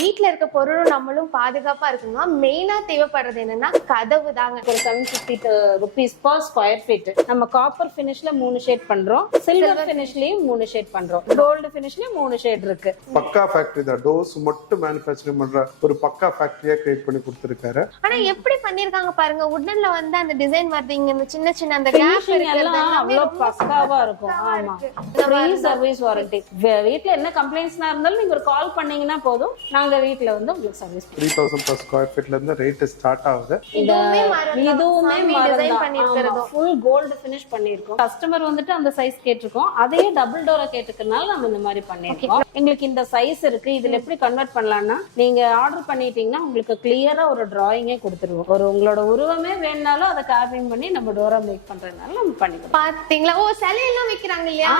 வீட்ல இருக்க பொருளும் நம்மளும் பாதுகாப்பா இருக்கணும்னா மெயினா தேவைப்படுறது என்னன்னா கதவு தாங்க. ஒரு 750 rupees per square feet. நம்ம காப்பர் ஃபினிஷ்ல 3 ஷேட் பண்றோம், சில்வர் ஃபினிஷ்லயும் 3 ஷேட் பண்றோம், கோல்டு ஃபினிஷ்லயும் 3 ஷேட் இருக்கு. பக்கா ஃபேக்டரி தான். டோர்ஸ் மட்டும் மேனுஃபேக்சரிங் பண்ற ஒரு பக்கா ஃபேக்டரியா கிரியேட் பண்ணி கொடுத்திருக்காரு. ஆனா எப்படி பண்ணிருக்காங்க பாருங்க, உடன்ல வந்து அந்த டிசைன் வருது, இங்க இந்த சின்ன சின்ன அந்த கேப் எல்லாம் அவ்வளவு பக்காவா இருக்கும். ஆமா, ஃப்ரீ சர்வீஸ் வாரண்டி. வீட்ல என்ன கம்ப்ளைண்ட்ஸ்னா இருந்தாலும் நீங்க ஒரு கால் பண்ணீங்கன்னா போதும், நாங்க வீட்ல வந்து உங்களுக்கு சர்வீஸ் 3000 per square feetல இருந்து ரேட் ஸ்டார்ட் ஆகுது. இதுவுமே டிசைன் பண்ணிருக்கிறது ஃபுல் கோல்ட் ஃபினிஷ் பண்ணிருக்கோம். கஸ்டமர் வந்துட்டு அந்த சைஸ் கேட்டிருக்கோம், அதே டபுள் டோரா கேட்டுக்கனால நம்ம இந்த மாதிரி பண்ணிருக்கோம். எங்களுக்கு இந்த சைஸ் இருக்கு, இதுல எப்படி கன்வெர்ட் பண்ணலாம்னா நீங்க ஆர்டர் பண்ணிட்டீங்கன்னா உங்களுக்கு கிளியரா ஒரு டிராயிங்கே கொடுத்துருவோம். ஒரு உங்களோட உருவமே வேணாலும் அதை கார்விங் பண்ணி நம்ம டோரா மேக் பண்றதுனால நம்ம பண்ணிக்கலாம். பாத்தீங்களா, ஓ சிலை எல்லாம் வைக்கிறாங்க இல்லையா,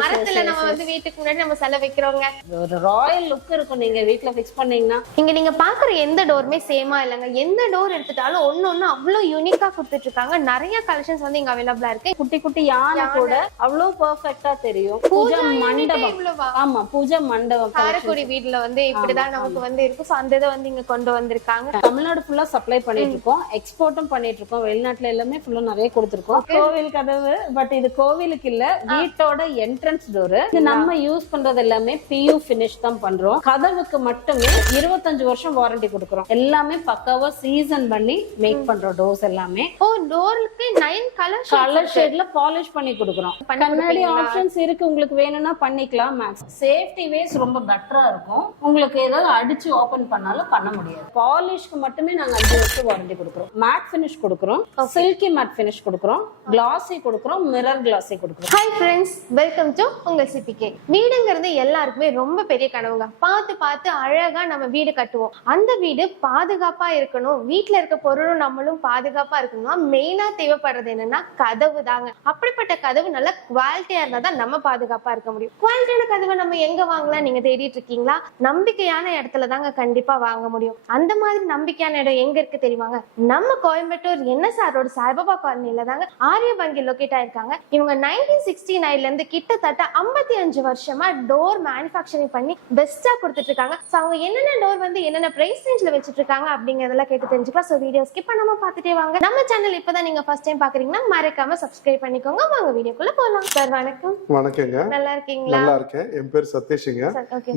மரத்துல நம்ம வந்து வீட்டுக்கு முன்னாடி நம்ம சிலை வைக்கிறோங்க. ஒரு ராயல் லுக் இருக்கும் நீங்க வீட்ல ஃபிக்ஸ் பண்ணீங்கன்னா. இங்க நீங்க பாக்குற எந்த டோருமே சேமா இல்லங்க, எந்த டோர் எடுத்துட்டாலும் ஒன்னு அவ்வளவு யூனிக்கா கொடுத்துட்டு இருக்காங்க. நிறைய கலெக்ஷன்ஸ் வந்து இங்க அவைலபிளா இருக்கு. குட்டி குட்டி யானை கூட அவ்வளவு பெர்ஃபெக்ட்டா தெரியும். பூஜை மண்டபம், ஆமா பூஜை மண்டபம் காரைக்குடி வீட்ல வந்து இப்படிதான் நமக்கு வந்து இருக்கும். சோ அந்த இதை வந்து இங்க கொண்டு வந்திருக்காங்க. தமிழ்நாடு ஃபுல்லா சப்ளை பண்ணிட்டு இருக்கோம், எக்ஸ்போர்ட்டும் பண்ணிட்டு இருக்கோம். வெளிநாட்டுல எல்லாமே ஃபுல்லா நிறைய கொடுத்திருக்கோம். கோவில் கதவு, பட் இது கோவிலுக்கு இல்ல, வீட்டோட என்ட்ரன்ஸ் டோர். இது நம்ம யூஸ் பண்றது எல்லாமே PU ஃபினிஷ் தான் பண்றோம். கதவுக்கு மட்டுமே 25 வருஷம் வாரண்டி கொடுக்குறோம். எல்லாமே பக்காவா சீசன் பண்ணி மேக் பண்றோம் டோர்ஸ் எல்லாமே. ஓ டோருக்கு 9 கலர் ஷேட்ல பாலிஷ் பண்ணி கொடுக்குறோம். கண்ணாடி ஆப்ஷன்ஸ் இருக்கு, உங்களுக்கு வேணும்னா பண்ணிக்கலாம். மேக்ஸ் சேஃப்டி வேஸ் ரொம்ப பெட்டரா இருக்கும். உங்களுக்கு ஏதாவது அடிச்சு ஓபன் பண்ணாலும் பண்ண முடியாது. பாலிஷ்க்கு மட்டுமே நாங்க 5 வருஷம் வாரண்டி கொடுக்குறோம். மேட் ஃபினிஷ் கொடுக்குறோம், சில்கி மேட் ஃபினிஷ் கொடுக்குறோம், கிளாஸி கொடுக்குறோம், மிரர் கிளாஸி கொடுக்குறோம். ஹாய் ஃப்ரெண்ட்ஸ், வெல்கம் டு உங்க CPK. வீடுங்கிறது எல்லாருக்குமே ரொம்ப பெரிய கனவுங்க. பார்த்து பார்த்து அழகா நம்ம வீடு கட்டுவோம். அந்த வீடு பாதுகாப்பா இருக்கணும், வீட்டுல இருக்க பொருளும் நம்மளும் பாதுகாப்பா இருக்கணும்னா மெயினா தேவைப்படுறது என்னன்னா கதவு தாங்க. அப்படிப்பட்ட கதவு நல்ல குவாலிட்டியா இருந்தா தான் நம்ம பாதுகாப்பா இருக்க முடியும். குவாலிட்டியான கதவை நம்ம எங்க வாங்கலாம் நீங்க தேடிட்டு இருக்கீங்களா? நம்பிக்கையான இடத்துல தாங்க கண்டிப்பா வாங்க முடியும். அந்த மாதிரி நம்பிக்கையான இடம் எங்க இருக்கு தெரியுமாங்க? நம்ம கோயம்புத்தூர் NSR ரோடு சாய்பாபா காலனில தாங்க ஆரிய வங்கி லொகேட் ஆயிருக்காங்க. இவங்க 1969ல இருந்து கிட்டத்தட்ட 55 வருஷமா டோர் மேனுஃபேக்சரிங் பண்ணி பெஸ்டா கொடுத்துட்டு இருக்காங்க. சோ அவங்க என்னென்ன டோர் வந்து என்னென்ன பிரைஸ் ரேஞ்ச்ல வச்சிட்டு இருக்காங்க அப்படிங்கறதெல்லாம் கேட்டு தெரிஞ்சுக்கலாம். சோ வீடியோ ஸ்கிப் பண்ணாம பாத்துட்டே வாங்க. நம்ம சேனல் இப்பதான் நீங்க ஃபர்ஸ்ட் டைம் பாக்குறீங்கன்னா மறக்காம சப்ஸ்கிரைப் பண்ணிக்கோங்க. வாங்க வீடியோக்குள்ள போலாம். சார் வணக்கம். வணக்கங்க. நல்லா இருக்கீங்களா? நல்லா இருக்கேன். என் பேர் சதீஷ்ங்க.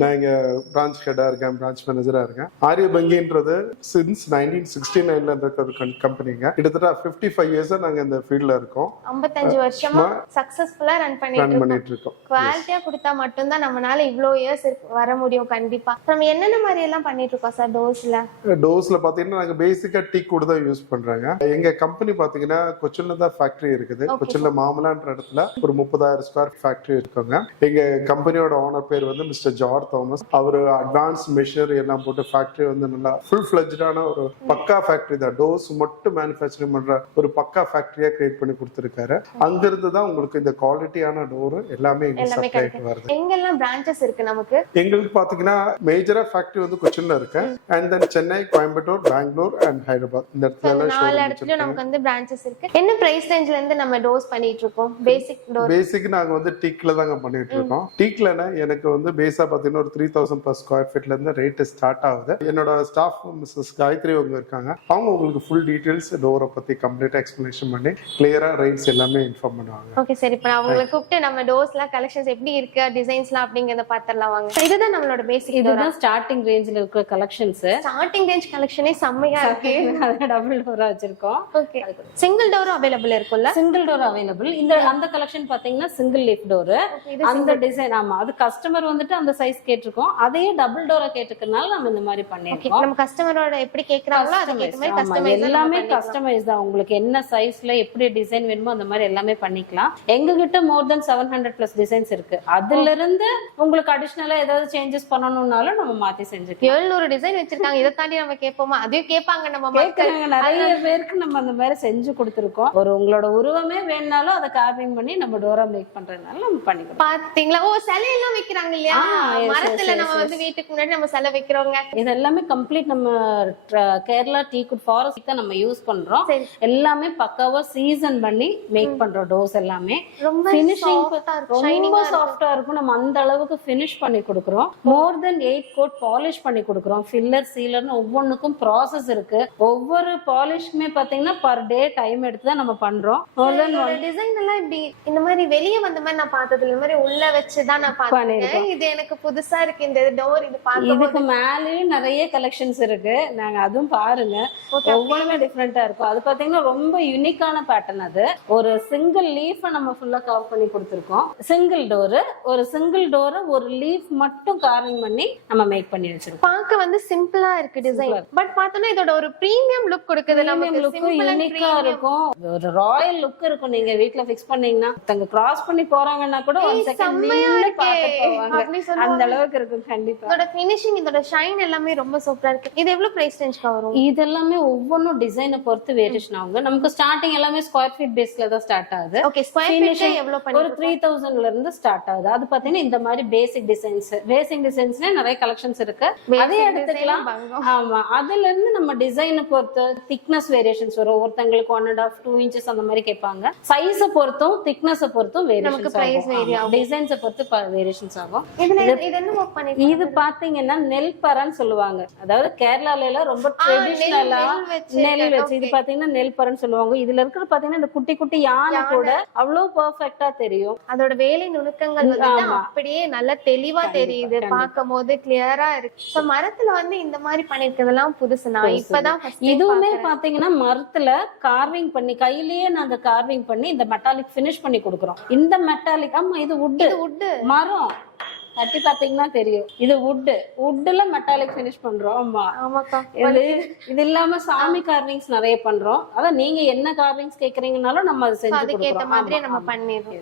நான் இங்க பிரான்ச் ஹெடா இருக்கேன், பிரான்ச் மேனேஜரா இருக்கேன். ஆரிய வங்கின்றது சின்ஸ் 1969ல இருக்க ஒரு கம்பெனிங்க. கிட்டத்தட்ட 55 இயர்ஸா நாங்க இந்த ஃபீல்ட்ல இருக்கோம். 55 வருஷமா சக்சஸ்ஃபுல்லா ரன் பண்ணிட்டு இருக்கோம். குவாலிட்டியா கொடுத்தா மட்டும்தான் நம்மளால இவ்ளோ இயர்ஸ் வர முடியும். கண்டிப்பா நம்ம என்னென்ன மாதிரி எல்லாம் பண்ணிட்டு இருக்கோம் சார் டோர்ஸ்ல பாத்தீங்கன்னா நாங்க பேசிக்கா டீக் கூட தான் யூஸ் பண்றாங்க. எங்க கம்பெனி பாத்தீங்கன்னா கொச்சின்ல தான் ஃபேக்டரி இருக்குது. கொச்சின்ல மாமலான்ற இடத்துல ஒரு 30,000 ஸ்கொயர் ஃபேக்டரி இருக்காங்க. எங்க கம்பெனியோட ஓனர் பேர் வந்து மிஸ்டர் ஜார்ஜ் தாமஸ். அவர் அட்வான்ஸ் மெஷினரி எல்லாம் போட்டு ஃபேக்டரி வந்து நல்லா ஃபுல் ஃபிளஜ்டான ஒரு பக்கா ஃபேக்டரி தான். டோர்ஸ் மட்டும் மேனுஃபேக்சரிங் பண்ற ஒரு பக்கா ஃபேக்டரியா கிரியேட் பண்ணி கொடுத்திருக்காரு. அங்க இருந்து தான் உங்களுக்கு இந்த குவாலிட்டியான டோர் எல்லாமே சப்ளை வருது. எங்கெல்லாம் பிரான்ச்சஸ் இருக்கு நமக்கு? எங்களுக்கு பாத்தீங்கன்னா மேஜரா ஃபேக்டரி வந்து கொச்சின்ல இருக்கு. And then Chennai, Coimbatore, Bangalore and Hyderabad. இந்த இடத்துல நமக்கு வந்து பிரான்ச்சஸ் இருக்கு. என்ன பிரைஸ் ரேஞ்ச்ல இருந்து நம்ம டோர்ஸ் பண்ணிட்டு இருக்கோம்? பேசிக் நாங்க வந்து டீக்ல தாங்க பண்ணிட்டு இருக்கோம். டீக்லனா எனக்கு வந்து பேஸா பாத்தீங்கன்னா ஒரு 3000 per square feetல இருந்து ரேட் ஸ்டார்ட் ஆகுது. என்னோட ஸ்டாஃப் மிஸ்ஸஸ் காயத்ரி அவங்க இருக்காங்க. அவங்க உங்களுக்கு ஃபுல் டீடைல்ஸ் டோரை பத்தி கம்ப்ளீட்டா எக்ஸ்பிளனேஷன் பண்ணி கிளியரா ரேட்ஸ் எல்லாமே இன்ஃபார்ம் பண்ணுவாங்க. ஓகே சரி, இப்போ நான் உங்களை கூப்பிட்டு நம்ம டோர்ஸ்லாம் கலெக்ஷன்ஸ் எப்படி இருக்கு, டிசைன்ஸ்லாம் அப்படிங்கறத பாத்துறலாம் வாங்க. இதுதான் நம்மளோட பேசிக். இதுதான் ஸ்டார்டிங் ரேஞ்ச்ல இருக்கிற கலெக்ஷன்ஸ். ஸ்டார்டிங் ரேஞ்ச் கலெக்ஷனே செம்மையா இருக்கு. டபுள் டோரா வச்சிருக்கோம். ஓகே, சிங்கிள் டோரும் அவைலபிள் இருக்குல்ல? Single door available. இந்த அந்த கலெக்ஷன் பாத்தீங்கன்னா சிங்கிள் லீஃப் டோர். அந்த டிசைன் ஆமா, அது கஸ்டமர் வந்துட்டு அந்த சைஸ் கேட்டிருக்கோம், அதே டபுள் டோரா கேட்டுக்கனால நம்ம இந்த மாதிரி பண்ணிருக்கோம். நம்ம கஸ்டமரோட எப்படி கேக்குறாங்களோ அதுக்கு ஏத்த மாதிரி கஸ்டமைஸ் எல்லாமே கஸ்டமைஸ் தான். உங்களுக்கு என்ன சைஸ்ல எப்படி டிசைன் வேணுமோ அந்த மாதிரி எல்லாமே பண்ணிக்கலாம். எங்க கிட்ட மோர் தென் 700+ டிசைன்ஸ் இருக்கு. அதுல இருந்து உங்களுக்கு அடிஷனலா ஏதாவது சேஞ்சஸ் பண்ணணும்னாலும் நம்ம மாத்தி செஞ்சுக்கலாம். 700 டிசைன் வச்சிருக்காங்க. இதை தாண்டி நம்ம கேட்போமா? அதையும் கேட்பாங்க நம்ம மக்கள். நிறைய பேருக்கு நம்ம அந்த மாதிரி செஞ்சு கொடுத்துருக்கோம். ஒரு உங்களோட உருவமே வேணாலும் அதை கார்விங் பண்ணி நம்ம டோரா மேக் பண்றதுனால நம்ம பண்ணிக்கலாம். பாத்தீங்களா, ஓ சிலை எல்லாம் வைக்கிறாங்க இல்லையா, மரத்துல நம்ம வந்து வீட்டுக்கு முன்னாடி நம்ம சிலை வைக்கிறோங்க. இது எல்லாமே கம்ப்ளீட் நம்ம கேரளா டீக்குட் ஃபாரஸ்ட் தான் நம்ம யூஸ் பண்றோம். எல்லாமே பக்காவா சீசன் பண்ணி மேக் பண்றோம். டோர்ஸ் எல்லாமே ஃபினிஷிங் ரொம்ப சாஃப்டா இருக்கும். நம்ம அந்த அளவுக்கு ஃபினிஷ் பண்ணி கொடுக்குறோம். மோர் தென் 8 கோட் பாலிஷ் பண்ணி கொடுக்குறோம். ஃபில்லர் சீலர்னு ஒவ்வொன்றுக்கும் ப்ராசஸ் இருக்கு. ஒவ்வொரு பாலிஷ்க்குமே பாத்தீங்கன்னா பர் டே டைம் எடுத்து தான் நம்ம பண்றோம். டிசைன் எல்லாம் இப்படி இந்த மாதிரி வெளியே வந்த மாதிரி நான் பார்த்தது இந்த மாதிரி உள்ள வச்சுதான் நான் பார்த்தேன். இது எனக்கு புதுசா இருக்கு. இந்த டோர் இது பார்க்க இதுக்கு மேலேயும் நிறைய கலெக்ஷன்ஸ் இருக்கு. நாங்க அதுவும் பாருங்க, ஒவ்வொன்றுமே டிஃப்ரெண்டா இருக்கும். அது பாத்தீங்கன்னா ரொம்ப யூனிக்கான பேட்டர்ன். அது ஒரு சிங்கிள் லீஃப் நம்ம ஃபுல்லா கவர் பண்ணி கொடுத்துருக்கோம். சிங்கிள் டோர், ஒரு சிங்கிள் டோர் ஒரு லீஃப் மட்டும் கார்விங் பண்ணி நம்ம மேக் பண்ணி வச்சிருக்கோம். பார்க்க வந்து சிம்பிளா இருக்கு டிசைன். பட் பார்த்தோம்னா இதோட ஒரு பிரீமியம் லுக் கொடுக்குது. நமக்கு லுக் யூனிக்கா இருக்கும். ஒரு ராயல் லுக் இருக்கும். நீங்க வீட்ல ஃபிக்ஸ் பண்ணீங்கன்னா தங்க கிராஸ் பண்ணி போறாங்கன்னா கூட ஒரு செகண்ட் நின்னு பார்க்க போவாங்க. அந்த அளவுக்கு இருக்கும். கண்டிப்பா இதோட ஃபினிஷிங், இதோட ஷைன் எல்லாமே ரொம்ப சூப்பரா இருக்கு. இது எவ்வளவு பிரைஸ் ரேஞ்ச்க்கு வரும்? இது எல்லாமே ஒவ்வொன்றும் டிசைனை பொறுத்து வேரியேஷன் ஆகும். நமக்கு ஸ்டார்டிங் எல்லாமே ஸ்கொயர் ஃபீட் பேஸ்ல தான் ஸ்டார்ட் ஆகுது. ஓகே, ஸ்கொயர் ஃபீட் எவ்வளவு பண்ணி ஒரு 3000ல இருந்து ஸ்டார்ட் ஆகுது. அது பாத்தீங்கன்னா இந்த மாதிரி பேசிக் டிசைன்ஸ்ல நிறைய கலெக்ஷன்ஸ் இருக்கு. அதே எடுத்துக்கலாம். ஆமா, அதுல இருந்து நம்ம டிசைனை பொறுத்து திக்னஸ் வேரியேஷன்ஸ் வரும். ஒருத்தங்களுக்கு 1.5 2 இன்ச்சஸ் அந்த மாதிரி கேட்பாங்க. சைஸ பொறுத்தும் திக்னஸ் பொறுத்தும் வேரியேஷன்ஸ் ஆகும். டிசைன்ஸ் பொறுத்து வேரியேஷன்ஸ் ஆகும். இது பாத்தீங்கன்னா நெல் பரன்னு சொல்லுவாங்க. அதாவது கேரளால எல்லாம் ரொம்ப ட்ரெடிஷனலா நெல் வச்சு இது பாத்தீங்கன்னா நெல் பரன்னு சொல்லுவாங்க. இதுல இருக்கிற பாத்தீங்கன்னா இந்த குட்டி குட்டி யானை கூட அவ்வளவு பெர்ஃபெக்ட்டா தெரியும். அதோட வேலை நுணுக்கங்கள் அப்படியே நல்லா தெளிவா தெரியுது. பார்க்கும் போது கிளியரா இருக்கு. சோ மரத்துல வந்து இந்த மாதிரி பண்ணிருக்கிறதெல்லாம் புதுசு. நான் இப்பதான் இதுவுமே பாத்தீங்கன்னா மரத்துல கார்விங் பண்ணி கையிலேயே நாங்க கார்விங் பண்ணி இந்த மெட்டாலிக் பினிஷ் பண்ணி கொடுக்குறோம். இந்த மெட்டாலிக் ஆமா இது வுட் மரம் தட்டி பாத்தீங்கன்னா தெரியும். இது வுட்ல மெட்டாலிக் பினிஷ் பண்றோம். ஆமா, இது இல்லாம சாமி கார்விங்ஸ் நிறைய பண்றோம். அதான் நீங்க என்ன கார்விங்ஸ் கேக்குறீங்கனாலும் நம்ம அதை செஞ்சு கொடுக்குறோம். மாதிரி நம்ம பண்ணிடுறோம்.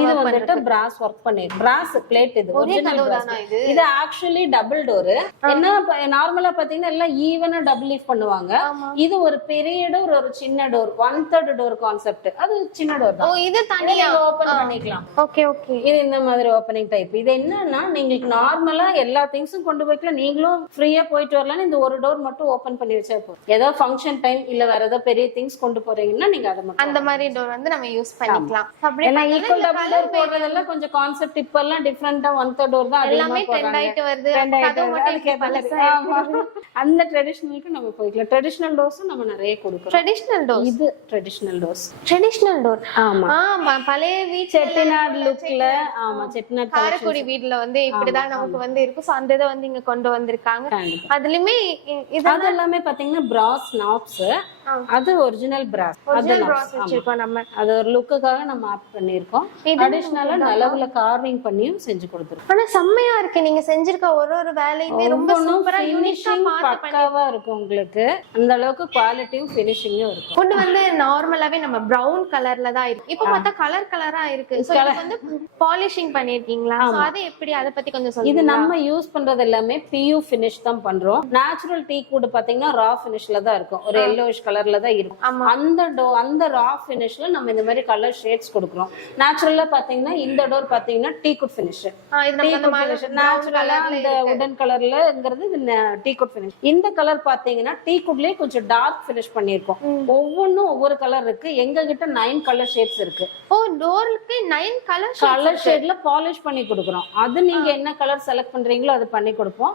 இது வந்துட்டு பிராஸ் ஒர்க் பண்ணிருக்கு. பிராஸ் பிளேட் இது ஒரிஜினல் பிராஸ். இது ஆக்சுவலி டபுள் டோர். என்ன நார்மலா பாத்தீங்கன்னா எல்லாம் ஈவனா டபுள் லீஃப் பண்ணுவாங்க. இது ஒரு பெரிய டோர், ஒரு சின்ன டோர், 1/3 டோர் கான்செப்ட். அது சின்ன டோர் தான். இது தனியா ஓபன் பண்ணிக்கலாம். Okay okay. இது இந்த மாதிரி ஓபனிங் டைப். இது என்ன நீங்களுக்கு நார்மலா எல்லா திங்ஸும் கொண்டு போய்க்கலாம். நீங்களும் ஃப்ரீயா போயிட்டு வரலாம். இந்த ஒரு டோர் மட்டும் ஓபன் பண்ணி வச்சா போதும். ஏதாவது ஃபங்க்ஷன் டைம் இல்ல வேற ஏதாவது பெரிய திங்ஸ் கொண்டு போறீங்கன்னா நீங்க அதை மட்டும் அந்த மாதிரி டோர் வந்து நம்ம யூஸ் பண்ணிக்கலாம். ஏன்னா ஈக்குவல் டபுள் டோர் போடுறதெல்லாம் கொஞ்சம் கான்செப்ட் இப்ப எல்லாம் டிஃபரெண்டா 1/3 டோர் தான் எல்லாமே ட்ரெண்ட் ஆயிட்டு வருது. அந்த ட்ரெடிஷனலுக்கு நம்ம போய்க்கலாம். ட்ரெடிஷனல் டோர்ஸும் நம்ம நிறைய கொடுக்கிறோம். ட்ரெடிஷனல் டோர் இது ட்ரெடிஷனல் டோர். ஆமா, பழைய வீட்டு செட்டிநாடு லுக்ல. ஆமா, செட்டிநாடு காரைக்குடி வீட்ல வந்து இப்படிதான் நமக்கு வந்து இருக்கும். சோ அந்த இதை வந்து இங்க கொண்டு வந்திருக்காங்க. அதுலயுமே அது எல்லாமே பாத்தீங்கன்னா பிராஸ் நாப்ஸ். அது ஒரிஜினல் பிராஸ். நம்ம அது ஒரு லுக்குக்காக நம்ம ஆட் பண்ணிருக்கோம். அடிஷனலா நிலவுல கார்விங் பண்ணியும் செஞ்சு கொடுத்துருக்கோம். ஆனா செம்மையா இருக்கு. நீங்க செஞ்சிருக்க ஒரு வேலையுமே ரொம்ப சூப்பரா யூனிக்கா பக்காவா இருக்கும். உங்களுக்கு அந்த அளவுக்கு குவாலிட்டியும் ஃபினிஷிங்கும் இருக்கும். ஃபுட் வந்து நார்மலாவே நம்ம பிரவுன் கலர்ல தான் இருக்கு. இப்போ பார்த்தா கலரா இருக்கு. சோ இது வந்து பாலிஷிங் பண்ணிருக்கீங்களா? சோ அது எப்படி, அத பத்தி கொஞ்சம் சொல்லுங்க. இது நம்ம யூஸ் பண்றது எல்லாமே PU ஃபினிஷ் தான் பண்றோம். நேச்சுரல் டீ கூட பாத்தீங்கன்னா ரா ஃபினிஷ்ல தான் இருக்கும். ஒரு yellowish கலர்ல தான் இருக்கும். அந்த ரா ஃபினிஷ்ல நம்ம இந்த மாதிரி கலர் ஷேட்ஸ் கொடுக்கிறோம். நேச்சுரலா பாத்தீங்கன்னா இந்த டோர் பாத்தீங்கன்னா டீ குட் ஃபினிஷ். நேச்சுரலா இந்த வுடன் கலர்லங்கிறது டீ குட் ஃபினிஷ். இந்த கலர் பாத்தீங்கன்னா டீ குட்லயே கொஞ்சம் டார்க் ஃபினிஷ் பண்ணிருக்கோம். ஒவ்வொன்னும் ஒவ்வொரு கலர் இருக்கு. எங்க கிட்ட 9 கலர் ஷேட்ஸ் இருக்கு. ஓ, டோருக்கு 9 கலர் ஷேட்ல பாலிஷ் பண்ணி கொடுக்கிறோம். அது நீங்க என்ன கலர் செலக்ட் பண்றீங்களோ அது பண்ணி கொடுப்போம்.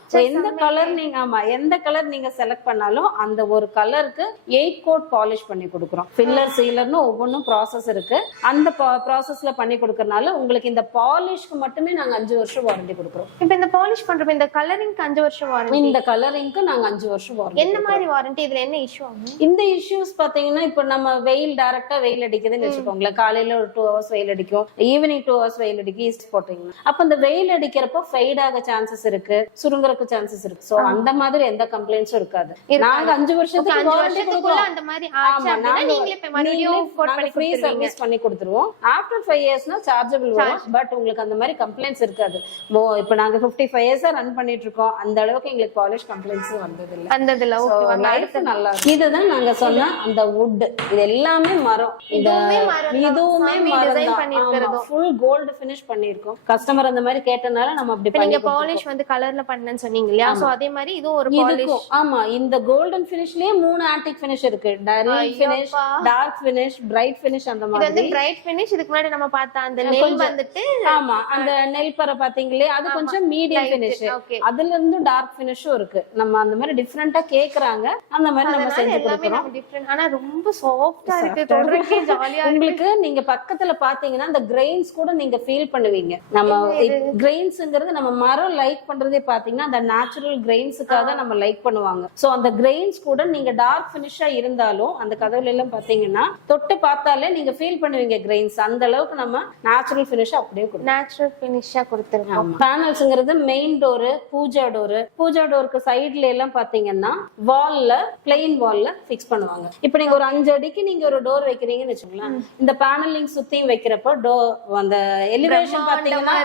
எந்த கலர் நீங்க செலக்ட் பண்ணாலும் அந்த ஒரு கலருக்கு 8 கோட் பாலிஷ் பண்ணி கொடுக்கிறோம். ஃபில்லர் சீலர்னு ஒவ்வொன்றும் ப்ராசஸ் இருக்கு. அந்த ப்ராசஸ்ல பண்ணி கொடுக்கறனால உங்களுக்கு இந்த பாலிஷ்க்கு மட்டுமே நாங்க 5 வருஷம் வாரண்டி கொடுக்கிறோம். இப்போ இந்த பாலிஷ் பண்றப்ப இந்த கலரிங்க்கு 5 வருஷம் வாரண்டி. இந்த கலரிங்க்கு நாங்க 5 வருஷம் வாரண்டி. என்ன மாதிரி வாரண்டி? இதுல என்ன இஷ்யூ ஆகும்? இந்த இஷ்யூஸ் பாத்தீங்கன்னா இப்ப நம்ம டைரக்டா வெயில் அடிக்குதுன்னு வச்சுக்கோங்களேன். காலையில ஒரு 2 hours வெயில் அடிக்கும், ஈவினிங் 2 hours வெயில் அடிக்கும். ஈஸ்ட் போட்டீங்கன்னா அப்ப இந்த வெயில் அடிக்கிறப்ப ஃபெய்ட் ஆக சான்சஸ் இருக்கு, சுருங்கறதுக்கு சான்சஸ் இருக்கு. சோ அந்த மாதிரி எந்த கம்ப்ளைண்ட்ஸும் இருக்காது. நாங்க 5 வருஷத்துக்கு வாரண்டி கொடுக்கிறோம். அந்த மாதிரி ஆச்சா நீங்களே மறுபடியும் கோட் பண்ணி ஃப்ரீ சர்வீஸ் பண்ணி கொடுத்துருவோம். ஆஃப்டர் 5 இயர்ஸ்னா சார்ஜபிள் வரும். பட் உங்களுக்கு அந்த மாதிரி கம்ப்ளைண்ட்ஸ் இருக்காது. இப்ப நாங்க 55 இயர்ஸா ரன் பண்ணிட்டு இருக்கோம். அந்த அளவுக்கு எங்களுக்கு பாலிஷ் கம்ப்ளைண்ட்ஸ் வந்தது இல்ல. ஓகே, லைஃப் நல்லா இருக்கு. இதுதான் நாங்க சொன்ன அந்த வுட். இது எல்லாமே மரம். இதுவுமே மரம் பண்ணிருக்கோம். ஃபுல் கோல்ட் ஃபினிஷ் பண்ணிருக்கோம். கஸ்டமர் அந்த மாதிரி கேட்டனால நம்ம அப்படி பண்ணி. நீங்க பாலிஷ் வந்து கலர்ல பண்ணனும்னு சொன்னீங்க இல்லையா? சோ அதே மாதிரி இது ஒரு பாலிஷ். ஆமா, இந்த கோல்டன் ஃபினிஷ்லயே 3 ஆன்டிக் ஃபினிஷ் இருக்கு, dull finish, dark finish, bright finish அந்த இது மாதிரி. வந்து பிரைட் ஃபினிஷ். இதுக்கு முன்னாடி நம்ம பார்த்த அந்த நெல் வந்துட்டு ஆமா அந்த நெல் பரை பாத்தீங்களே அது கொஞ்சம் மீடியம் ஃபினிஷ். அதுல இருந்து டார்க் ஃபினிஷும் இருக்கு. நம்ம அந்த மாதிரி டிஃபரெண்டா கேக்குறாங்க, அந்த மாதிரி நம்ம செஞ்சு கொடுக்கிறோம். டிஃபரெண்ட். ஆனா ரொம்ப சாஃப்ட்டா இருக்கு, தொடர்க்கே ஜாலியா. உங்களுக்கு நீங்க பக்கத்துல பாத்தீங்கன்னா அந்த கிரெயின்ஸ் கூட நீங்க ஃபீல் பண்ணுவீங்க. நம்ம கிரெயின்ஸ்ங்கிறது நம்ம மரம் லைக் பண்றதே பாத்தீங்கன்னா அந்த நேச்சுரல் கிரெயின்ஸுக்காக நம்ம லைக் பண்ணுவாங்க. சோ அந்த கிரெயின்ஸ் கூட நீங்க டார்க் ஃபினிஷா இருந்தாலும் அந்த கதவுல எல்லாம் பாத்தீங்கன்னா தொட்டு பார்த்தாலே நீங்க ஃபீல் பண்ணுவீங்க கிரெயின்ஸ். அந்த அளவுக்கு நம்ம நேச்சுரல் ஃபினிஷ் அப்படியே கொடுப்போம். நேச்சுரல் ஃபினிஷா கொடுத்திருக்கோம். பேனல்ஸ்ங்கிறது main door, puja door. Puja டோருக்கு சைடுல எல்லாம் பாத்தீங்கன்னா வால்ல பிளெயின் வால்ல ஃபிக்ஸ் பண்ணுவாங்க. இப்போ நீங்க ஒரு 5 அடிக்கு நீங்க ஒரு டோர் வைக்கிறீங்கன்னு வச்சுக்கோங்களேன், இந்த பேனலிங் சுத்தியும் வைக்கிறப்போ அந்த எலிவேஷன் பாத்தீங்கன்னா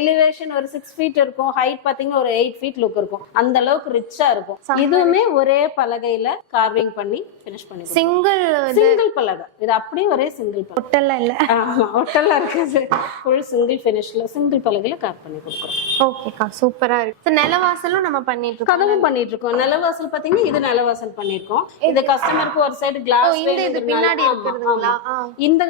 எலிவேஷன் ஒரு 6 ஃபீட் இருக்கும், ஹைட் பாத்தீங்கன்னா ஒரு 8 ஃபீட் லுக் இருக்கும். அந்த அளவுக்கு ரிச்சா இருக்கும். இதுவுமே ஒரே பலகையில கார்விங் பண்ணி ஃபினிஷ் பண்ணி சிங்கிள் பலகை. இது அப்படியே ஒரே சிங்கிள் பலகை, ஒட்டெல்லாம் இல்ல. ஆமா ஒட்டெல்லாம் இருக்குது. ஃபுல் சிங்கிள் ஃபினிஷ்ல சிங்கிள் பலகையில கார் பண்ணி கொடுக்குறோம். ஓகேக்கா, சூப்பரா இருக்கு. நிலவாசலும் நம்ம பண்ணிட்டு இருக்கோம், கதவும் பண்ணிட்டு இருக்கோம். நிலவாசல் பாத்தீங்கன்னா இது நிலவாசல் பண்ணிருக்கோம். இது கஸ்டமருக்கு ஒரு சைடு கிளாஸ் பின்னாடி இருக்குதுங்களா? இந்த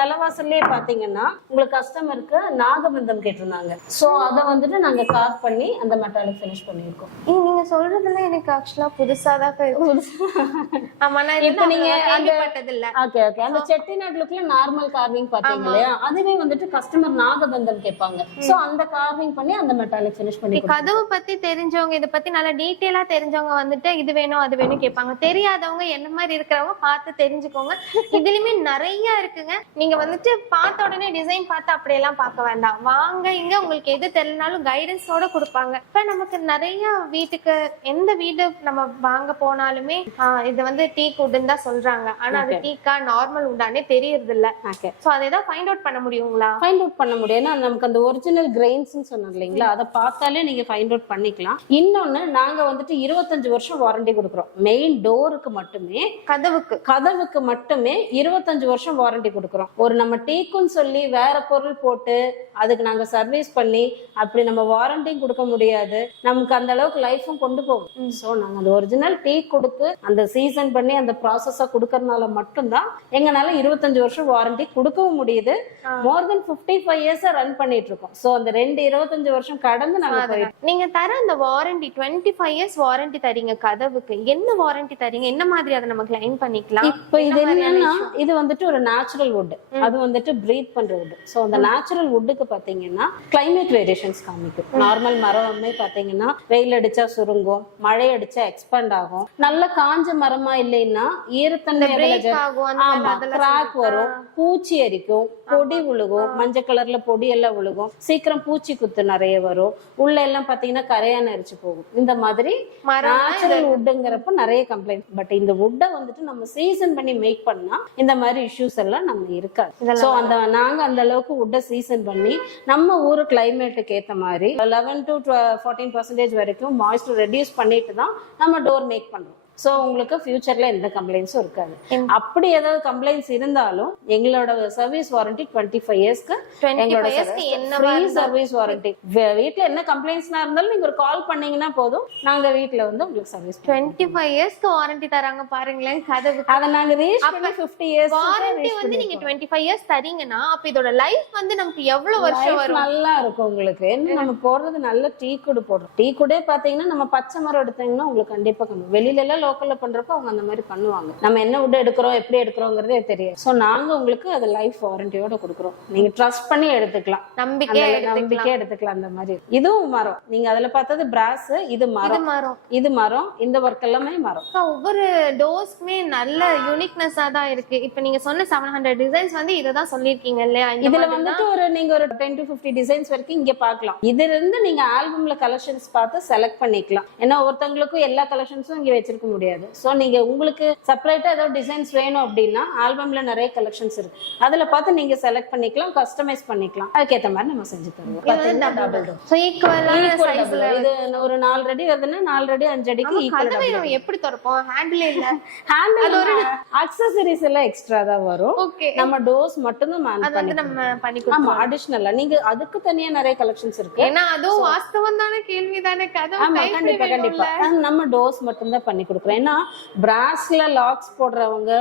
நிலவாசல்லே பாத்தீங்கன்னா உங்களுக்கு கஸ்டமருக்கு நாகபந்தம் கேட்டிருந்தாங்க. சோ அத வந்துட்டு நாங்க கார் பண்ணி அந்த மெட்டாலிக் ஃபினிஷ் பண்ணிருக்கோம். நீங்க சொல்றதெல்லாம் எனக்கு ஆக்சுவலா புதுசாதான் இருக்கு. ஆமா, நான் இப்ப நீங்க கேள்விப்பட்டது இல்ல. Okay okay. அந்த செட்டிநாட் லுக்ல நார்மல் கார்விங் பாத்தீங்க இல்லையா, அதுவே வந்துட்டு கஸ்டமர் நாகபந்தம் கேட்பாங்க. சோ அந்த கார்விங் பண்ணி அந்த மெட்டாலிக் ஃபினிஷ் பண்ணி கதவு பத்தி தெரிஞ்சவங்க, இத பத்தி நல்லா டீடைலா தெரிஞ்சவங்க வந்துட்டு இது வேணும் அது வேணும் கேட்பாங்க. தெரியாதவங்க என்ன மாதிரி இருக்கிறவங்க பார்த்து தெரிஞ்சுக்கோங்க. இதுலயுமே நிறைய இருக்குங்க. நீங்க வந்துட்டு பார்த்த உடனே டிசைன் பார்த்து அப்படியெல்லாம் பார்க்க வேண்டாம். வாங்க, இங்க உங்களுக்கு எது தெரியலனாலும் கைடன்ஸோட கொடுப்பாங்க. இப்ப நமக்கு நிறைய வீட்டுக்கு எந்த வீடு நம்ம வாங்க போனாலுமே இது வந்து டீக் வுட்னு தான் சொல்றாங்க. ஆனா அது டீக்கா நார்மல் வுட்டானே தெரியறது இல்ல. சோ அதை தான் ஃபைண்ட் அவுட் பண்ண முடியுங்களா? ஃபைண்ட் அவுட் பண்ண முடியும். நமக்கு அந்த ஒரிஜினல் கிரெயின்ஸ் சொன்னோம் இல்லைங்களா, அதை பார்த்தாலே நீங்க ஃபைண்ட் அவுட் பண்ணிக்கலாம். இன்னொன்னு, நாங்க வந்துட்டு 25 வருஷம் வாரண்டி கொடுக்குறோம். மெயின் டோருக்கு மட்டுமே, கதவுக்கு மட்டுமே 25 வருஷம் வாரண்டி கொடுக்குறோம். ஒரு நம்ம டீக்குன்னு சொல்லி வேற பொருள் போட்டு அதுக்கு நாங்க சர்வீஸ் பண்ணி அப்படி நம்ம வாரண்டியும் கொடுக்க முடியாது. நமக்கு அந்த அளவுக்கு லைஃபும் கொண்டு போகும். சோ நாங்க அந்த ஒரிஜினல் டீ கொடுத்து அந்த சீசன் பண்ணி அந்த ப்ராசஸா கொடுக்கறதுனால மட்டும்தான் எங்கனால 25 வருஷம் வாரண்டி கொடுக்கவும் முடியுது. மோர் தென் 55 இயர்ஸா ரன் பண்ணிட்டு இருக்கோம். சோ அந்த 25 வருஷம் கடந்து நாங்க நீங்க தர அந்த வாரண்டி 25 இயர்ஸ் வாரண்டி தரீங்க. கதவுக்கு என்ன வாரண்டி தரீங்க? என்ன மாதிரி அதை நம்ம கிளைம் பண்ணிக்கலாம்? இப்போ இது என்னன்னா, இது வந்துட்டு ஒரு நேச்சுரல் வுட், அது வந்துட்டு பிரீத் பண்ற வுட். சோ அந்த நேச்சுரல் வுட்டுக்கு பாத்தீங்கன்னா கிளைமேட் வேரியேஷன்ஸ் காமிக்கும். நார்மல் மரமே பாத்தீங்கன்னா வெயில் அடிச்சா சுருங்கும், மழை அடிச்சா எக்ஸ்பேண்ட் ஆகும். நல்ல காஞ்ச மரமா இல்லைன்னா ஈரத்தன்மை கிராக் வரும், பூச்சி அரிக்கும், பொடி விழுகும், மஞ்சள் கலர்ல பொடி எல்லாம் விழுகும், சீக்கிரம் பூச்சி குத்து நிறைய வரும், உள்ள எல்லாம் பாத்தீங்கன்னா கரையான அரிச்சு போகும். இந்த மாதிரி நேச்சுரல் வுட்ங்கிறப்ப நிறைய கம்ப்ளைண்ட். பட் இந்த வுட்டை வந்துட்டு நம்ம சீசன் பண்ணி மேக் பண்ணா இந்த மாதிரி இஷ்யூஸ் எல்லாம் நம்ம இருக்காது. சோ நாங்க அந்த அளவுக்கு வுட்டை சீசன் பண்ணி நம்ம ஊரு கிளைமேட்டுக்கு ஏத்த மாதிரி 11 to 14% வரைக்கும் மாய்ஸ்டர் ரெடியூஸ் பண்ணிட்டு தான் நம்ம டோர் மேக் பண்றோம். சோ உங்களுக்கு ஃபியூச்சர்ல எந்த கம்ப்ளைண்ட்ஸும் இருக்காது. அப்படி ஏதாவது கம்ப்ளைண்ட்ஸ் இருந்தாலும் எங்களோட சர்வீஸ் வாரண்டி 25 இயர்ஸ்க்கு எங்களோட ஃப்ரீ சர்வீஸ் வாரண்டி. வீட்ல என்ன கம்ப்ளைண்ட்ஸ்னா இருந்தாலும் நீங்க ஒரு கால் பண்ணீங்கன்னா போதும், நாங்க வீட்ல வந்து உங்களுக்கு சர்வீஸ் 25 இயர்ஸ்க்கு வாரண்டி தராங்க பாருங்களேன். கதவுக்கு அத நாங்க ரீச் பண்ணி 50 இயர்ஸ் வாரண்டி வந்து நீங்க 25 இயர்ஸ் தரீங்கன்னா அப்ப இதோட லைஃப் வந்து நமக்கு எவ்வளவு வருஷம் வரும்? நல்லா இருக்கும் உங்களுக்கு. என்ன நம்ம போடுறது நல்ல டீ குட் போடுறோம். டீ குடே பாத்தீங்கன்னா நம்ம பச்சை மரம் எடுத்தீங்கன்னா உங்களுக்கு கண்டிப்பா கம்மி. வெளியில எல்லாம் லோக்கல்ல பண்றப்ப அவங்க அந்த மாதிரி பண்ணுவாங்க. நம்ம என்ன வுட் எடுக்கிறோம், எப்படி எடுக்கிறோங்கிறதே தெரியும். சோ நாங்க உங்களுக்கு அது லைஃப் வாரண்டியோட கொடுக்குறோம். நீங்க ட்ரஸ்ட் பண்ணி எடுத்துக்கலாம், நம்பிக்கை எடுத்துக்கலாம். அந்த மாதிரி இதுவும் மரம். நீங்க அதுல பார்த்தது பிராஸ், இது மரம், இந்த ஒர்க் எல்லாமே மரம். ஒவ்வொரு டோர்ஸ்க்குமே நல்ல யூனிக்னஸா தான் இருக்கு. இப்ப நீங்க சொன்ன 700 டிசைன்ஸ் வந்து இததான் சொல்லிருக்கீங்க இல்லையா? இதுல வந்துட்டு ஒரு நீங்க ஒரு 10 to 50 டிசைன்ஸ் வரைக்கும் இங்க பாக்கலாம். இதுல இருந்து நீங்க ஆல்பம்ல கலெக்ஷன்ஸ் பார்த்து செலக்ட் பண்ணிக்கலாம். ஏன்னா ஒருத்தவங்களுக்கும் எல்லா கலெக்ஷன்ஸும் இங்க வச்சிருக்க முடியாது. சோ நீங்க உங்களுக்கு செப்பரேட்டா ஏதாவது டிசைன்ஸ் வேணும் அப்படின்னா ஆல்பம்ல நிறைய கலெக்ஷன்ஸ் இருக்கு, அதுல பார்த்து நீங்க செலக்ட் பண்ணிக்கலாம், கஸ்டமைஸ் பண்ணிக்கலாம். அதுக்கேற்ற மாதிரி நம்ம செஞ்சு தருவோம். இது ஒரு 4 அடி வருதுன்னா 4 அடி 5 அடிக்கு ஈக்குவல். எப்படி திறப்போம்? ஹேண்டில் இல்ல, ஹேண்டில் ஒரு அக்சஸரிஸ் எல்லாம் எக்ஸ்ட்ரா தான் வரும். நம்ம டோர்ஸ் மட்டும் தான் பண்ணி கொடுப்போம். அடிஷனலா நீங்க அதுக்கு தனியா நிறைய கலெக்ஷன்ஸ் இருக்கு. ஏன்னா அதுவும் வாஸ்தவம் தானே, கேள்வி தானே. கண்டிப்பா நம்ம டோர்ஸ் மட்டும் தான் பண்ணி கொடுக்குறோம். கொடுக்குறோம். ஏன்னா பிராஸ்ல லாக்ஸ் போடுறவங்க,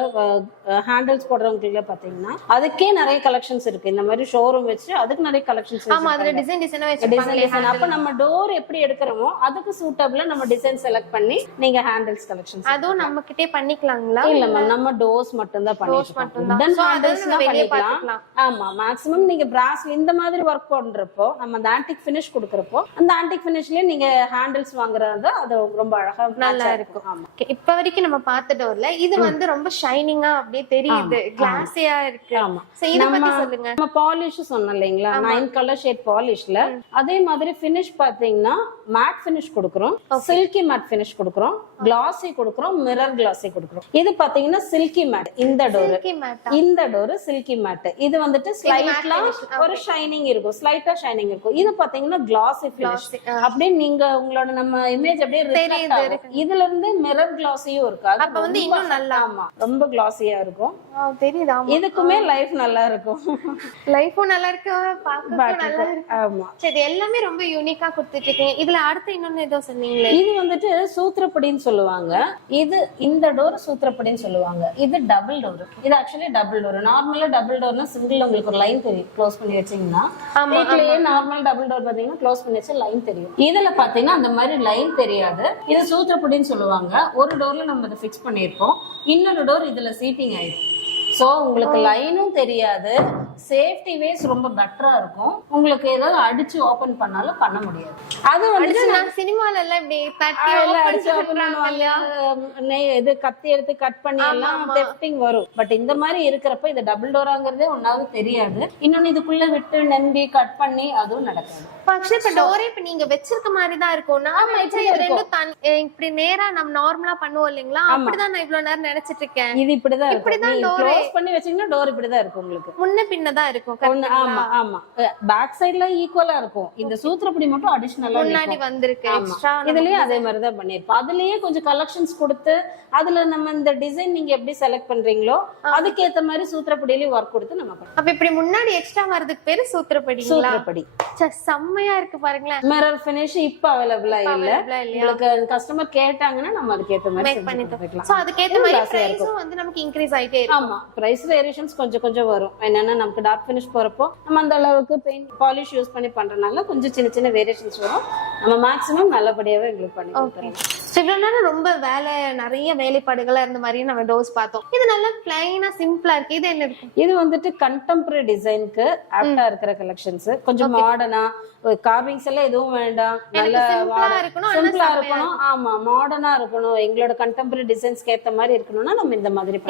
ஹேண்டில்ஸ் போடுறவங்க பாத்தீங்கன்னா அதுக்கே நிறைய கலெக்ஷன்ஸ் இருக்கு. இந்த மாதிரி ஷோரூம் வச்சு அதுக்கு நிறைய கலெக்ஷன்ஸ் ஆமா, அதுல டிசைன் டிசைன். அப்ப நம்ம டோர் எப்படி எடுக்கிறோமோ அதுக்கு சூட்டபிளா நம்ம டிசைன் செலக்ட் பண்ணி நீங்க ஹேண்டில்ஸ் கலெக்ஷன்ஸ் அதுவும் நம்ம கிட்டே பண்ணிக்கலாங்களா? இல்ல மேம், நம்ம டோர்ஸ் மட்டும் தான் பண்ணிக்கலாம். ஆமா, மேக்ஸிமம் நீங்க பிராஸ்ல இந்த மாதிரி ஒர்க் பண்றப்போ நம்ம அந்த ஆன்டிக் ஃபினிஷ் கொடுக்கறப்போ அந்த ஆன்டிக் ஃபினிஷ்லயே நீங்க ஹேண்டில்ஸ் வாங்குறது அது ரொம்ப அழகா நல்லா இருக்கும். ஆமா, இப்ப வரைக்கும் நம்ம பார்த்த டோர்ல இது வந்து ரொம்ப ஷைனிங்கா அப்படியே தெரியுது, கிளாஸியா இருக்கு. ஆமா, இத பத்தி சொல்லுங்க. நம்ம பாலிஷ் சொன்னோம் இல்லைங்களா, 9 கலர் ஷேட் பாலிஷ்ல அதே மாதிரி ஃபினிஷ் பாத்தீங்கன்னா மேட் ஃபினிஷ் கொடுக்குறோம், சில்கி மேட் ஃபினிஷ் கொடுக்குறோம், கிளாஸி கொடுக்குறோம், மிரர் கிளாஸி கொடுக்குறோம். இது பாத்தீங்கன்னா சில்கி மேட். இந்த டோர் சில்கி மேட். இது வந்துட்டு ஸ்லைட்லா ஒரு ஷைனிங் இருக்கும், ஸ்லைட்டா ஷைனிங் இருக்கும். இது பாத்தீங்கன்னா கிளாஸி ஃபினிஷ். அப்படியே நீங்க உங்களோட நம்ம இமேஜ் அப்படியே ரிஃப்ளெக்ட் ஆகும். இதுல இருந்து மிரர் கிளாஸியும் இருக்கு. அப்ப வந்து இன்னும் நல்லா, ஆமா, ரொம்ப கிளாஸியா இருக்கும். தெரியுதா? இதுக்குமே லைஃப் நல்லா இருக்கும். லைஃபும் நல்லா இருக்கு, பார்க்கவும் நல்லா இருக்கு. ஆமா, சரி, எல்லாமே ரொம்ப யூனிக்கா கொடுத்துட்டு இருக்கீங்க. இதுல அடுத்து இன்னொன்னு ஏதோ சொன்னீங்களே, இது வந்துட்டு சூத்திரப்படின்னு சொல்லுவாங்க. இது இந்த டோர் சூத்திரப்படின்னு சொல்லுவாங்க. இது டபுள் டோர். இது ஆக்சுவலி டபுள் டோர். நார்மலா டபுள் டோர்னா சிங்கிள் உங்களுக்கு ஒரு லைன் தெரியும், க்ளோஸ் பண்ணி வச்சீங்கன்னா. வீட்லயே நார்மல் டபுள் டோர் பாத்தீங்கன்னா க்ளோஸ் பண்ணி வச்சா லைன் தெரியும். இதுல பாத்தீங்கன்னா அந்த மாதிரி லைன் தெரியாது. இது சூத்திரப்படின்னு சொல்லுவாங்க. ஒரு டோர்ல நம்ம இதை ஃபிக்ஸ் பண்ணிருப்போம், இன்னொரு டோர் இதுல சீட்டிங் ஆயிடும். சோ உங்களுக்கு லைனும் தெரியாது, சேஃப்டி வைஸ் ரொம்ப பெட்டரா இருக்கும். உங்களுக்கு ஏதாவது அடிச்சு ஓபன் பண்ணாலும் பண்ண முடியாது. அது வந்து நான் சினிமால எல்லாம் இப்படி தட்டி அடிச்சு ஓபன் பண்ணுவாங்க, இது கத்தி எடுத்து கட் பண்ணி எல்லாம் தெஃப்டிங் வரும். பட் இந்த மாதிரி இருக்கிறப்ப இது டபுள் டோராங்கிறதே ஒன்னாவது தெரியாது. இன்னொன்னு இதுக்குள்ள விட்டு நம்பி கட் பண்ணி அதுவும் நடக்காது. ஆக்சுவலி இப்ப டோரே இப்ப நீங்க வச்சிருக்க மாதிரி தான் இருக்கும். இப்படி நேரா நம்ம நார்மலா பண்ணுவோம் இல்லைங்களா, அப்படிதான் நான் இவ்வளவு நேரம் நினைச்சிட்டு இருக்கேன். இது இப்படிதான் பண்ணி வச்சீங்கன்னா டோர் இப்படிதான் இருக்கும். உங்களுக்கு முன்ன பின்னதான் இருக்கும். ஆமா ஆமா, பேக் சைடுல ஈக்குவலா இருக்கும். இந்த சூத்திரப்படி மட்டும் அடிஷனலா முன்னாடி வந்திருக்கு எக்ஸ்ட்ரா. இதுலயே அதே மாதிரி தான் பண்ணிருப்போம். அதுலயே கொஞ்சம் கலெக்ஷன்ஸ் கொடுத்து அதுல நம்ம இந்த டிசைன் நீங்க எப்படி செலக்ட் பண்றீங்களோ அதுக்கு ஏத்த மாதிரி சூத்திரப்படியில ஒர்க் கொடுத்து நம்ம பண்ணுவோம். அப்ப இப்படி முன்னாடி எக்ஸ்ட்ரா வரதுக்கு பேரு சூத்திரப்படி. சூத்திரப்படி செம்மையா இருக்கு பாருங்களேன். மிரர் ஃபினிஷ் இப்ப அவைலபிளா இல்ல. உங்களுக்கு கஸ்டமர் கேட்டாங்கன்னா நம்ம அதுக்கு ஏத்த மாதிரி பண்ணி தரலாம். சோ அதுக்கு ஏத்த மாதிரி பிரைஸும் வந்து நமக்கு இன்கிரீஸ் ஆயிட்டே இருக்கும். ஆமா, பிரைஸ் வேரியேஷன்ஸ் கொஞ்சம் கொஞ்சம் வரும். என்னன்னா நமக்கு டார்க் ஃபினிஷ் போறப்போ நம்ம அந்த அளவுக்கு பெயிண்ட் பாலிஷ் யூஸ் பண்ணி பண்றதுனால கொஞ்சம் சின்ன சின்ன வேரியேஷன்ஸ் வரும். நம்ம மேக்ஸிமம் நல்லபடியாவே எங்களுக்கு பண்ணி கொடுத்துறோம். இவ்வளவு நேரம் ரொம்ப நிறைய வேலைப்பாடுகளா இருந்த மாதிரியே நம்ம டோர்ஸ் பார்த்தோம். இது நல்லா பிளைனா சிம்பிளா இருக்கு. இது என்ன இருக்கு? இது வந்துட்டு கண்டெம்பரரி டிசைனுக்கு ஆப்டா இருக்கிற கலெக்ஷன்ஸ். கொஞ்சம் மாடர்னா, கார்விங்ஸ் எல்லாம் எதுவும் வேண்டாம், நல்ல சிம்பிளா இருக்கணும். ஆமா, மாடர்னா இருக்கணும், எங்களோட கண்டெம்பரரி டிசைன்ஸ்க்கு ஏத்த மாதிரி இருக்கணும்னா நம்ம இந்த மாதிரி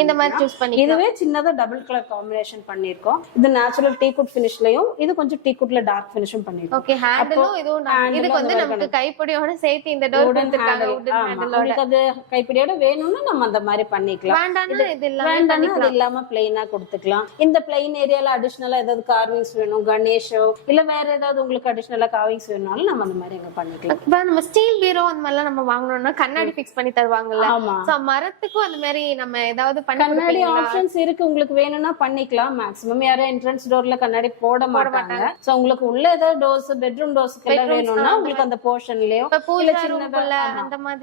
சூஸ் பண்ணி. இதுவே சின்னதா டபுள் கலர் காம்பினேஷன் பண்ணிருக்கோம். இது நேச்சுரல் டீக்குட் ஃபினிஷ்லயும், இது கொஞ்சம் டீக்குட்ல டார்க் ஃபினிஷும் பண்ணிருக்கோம். ஓகே, ஹேண்டிலும் இதுவும் இதுக்கு வந்து நமக்கு கைப்பிடியோட சேர்த்து இந்த டோர் கொடுத்திருக்காங்க. உங்களுக்கு அது கைப்பிடியோட வேணும்னா நம்ம அந்த மாதிரி பண்ணிக்கலாம். வேண்டாம்னா அது இல்லாம பிளைனா கொடுத்துக்கலாம். இந்த பிளைன் ஏரியால அடிஷனலா ஏதாவது கார்விங்ஸ் வேணும், கணேஷோ இல்ல வேற ஏதாவது உங்களுக்கு அடிஷனலா கார்விங்ஸ் வேணும்னாலும் நம்ம அந்த மாதிரி பண்ணிக்கலாம். இப்ப நம்ம ஸ்டீல் பீரோ அந்த மாதிரி எல்லாம் நம்ம வாங்கணும்னா கண்ணாடி ஃபிக்ஸ் பண்ணி தருவாங்கல்ல. சோ மரத்துக்கும் அந்த மாதிரி நம்ம ஏதாவது கண்ணாடி ஆப்ஷன்ஸ் இருக்கு. உங்களுக்கு வேணும்னா பண்ணிக்கலாம். மேக்ஸிமம் யாரும் என்ட்ரன்ஸ் டோர்ல கண்ணாடி போட மாட்டாங்க. சோ உங்களுக்கு உள்ள ஏதாவது டோர்ஸ், பெட்ரூம் டோர்ஸ்க்கு எல்லாம் வேணும்னா உங்களுக்கு அந்த போர்ஷன்லயோ இல்ல சின்னதா அந்த மாதிரி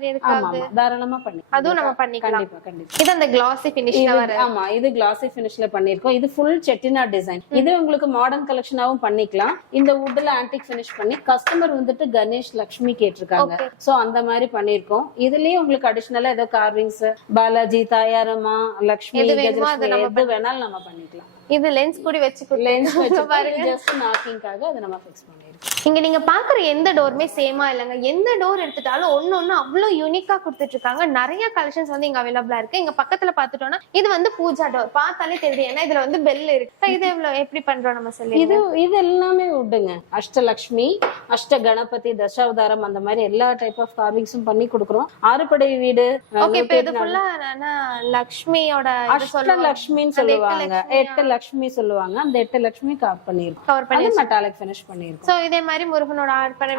தாராளமா பண்ணி அதுவும் நம்ம பண்ணிக்கலாம். கண்டிப்பா. இது அந்த கிளாஸி ஃபினிஷ்ல வர. ஆமா, இது கிளாஸி ஃபினிஷ்ல பண்ணிருக்கோம். இது ஃபுல் செட்டிநாட் டிசைன். இது உங்களுக்கு மாடர்ன் கலெக்ஷனாவும் பண்ணிக்கலாம். இந்த வுட்ல ஆன்டிக் ஃபினிஷ் பண்ணி கஸ்டமர் வந்துட்டு கணேஷ் லட்சுமி கேட்டிருக்காங்க. சோ அந்த மாதிரி பண்ணிருக்கோம். இதுலயே உங்களுக்கு அடிஷனலா ஏதோ கார்விங்ஸ், பாலாஜி, தாயாரம்மா, லட்சுமி எது வேணாலும் நம்ம பண்ணிக்கலாம். இது லென்ஸ் கூட வச்சு பாருங்க, ஜஸ்ட் நாக்கிங்காக அதை நம்ம ஃபிக்ஸ் பண்ணிருக்கோம். இங்க நீங்க பாக்குற எந்த டோருமே சேமா இல்லங்க. எந்த டோர் எடுத்துட்டாலும் ஒன்னு அவ்வளவு யூனிக்கா கொடுத்துட்டு இருக்காங்க. நிறைய கலெக்ஷன்ஸ் வந்து இங்க அவைலபிளா இருக்கு. இங்க பக்கத்துல பாத்துட்டோம்னா இது வந்து பூஜா டோர். பார்த்தாலே தெரியுது, ஏன்னா இதுல வந்து பெல் இருக்கு. இது எப்படி பண்றோம் நம்ம சொல்லி. இது எல்லாமே உட்டுங்க. அஷ்டலட்சுமி, அஷ்ட கணபதி, தசாவதாரம் அந்த மாதிரி எல்லா டைப் ஆஃப் கார்விங்ஸும் பண்ணி கொடுக்குறோம். ஆறுபடை வீடு. ஓகே, இப்ப இது ஃபுல்லா லட்சுமியோட அஷ்டலட்சுமின்னு சொல்லுவாங்க, 8 லட்சுமி சொல்லுவாங்க. அந்த 8 லட்சுமி கவர் பண்ணிருக்கோம். மெட்டாலிக் ஃபினிஷ் பண்ணிருக்கோம். சோ இது இதே மாதிரி முருகனோட ஆறுபடை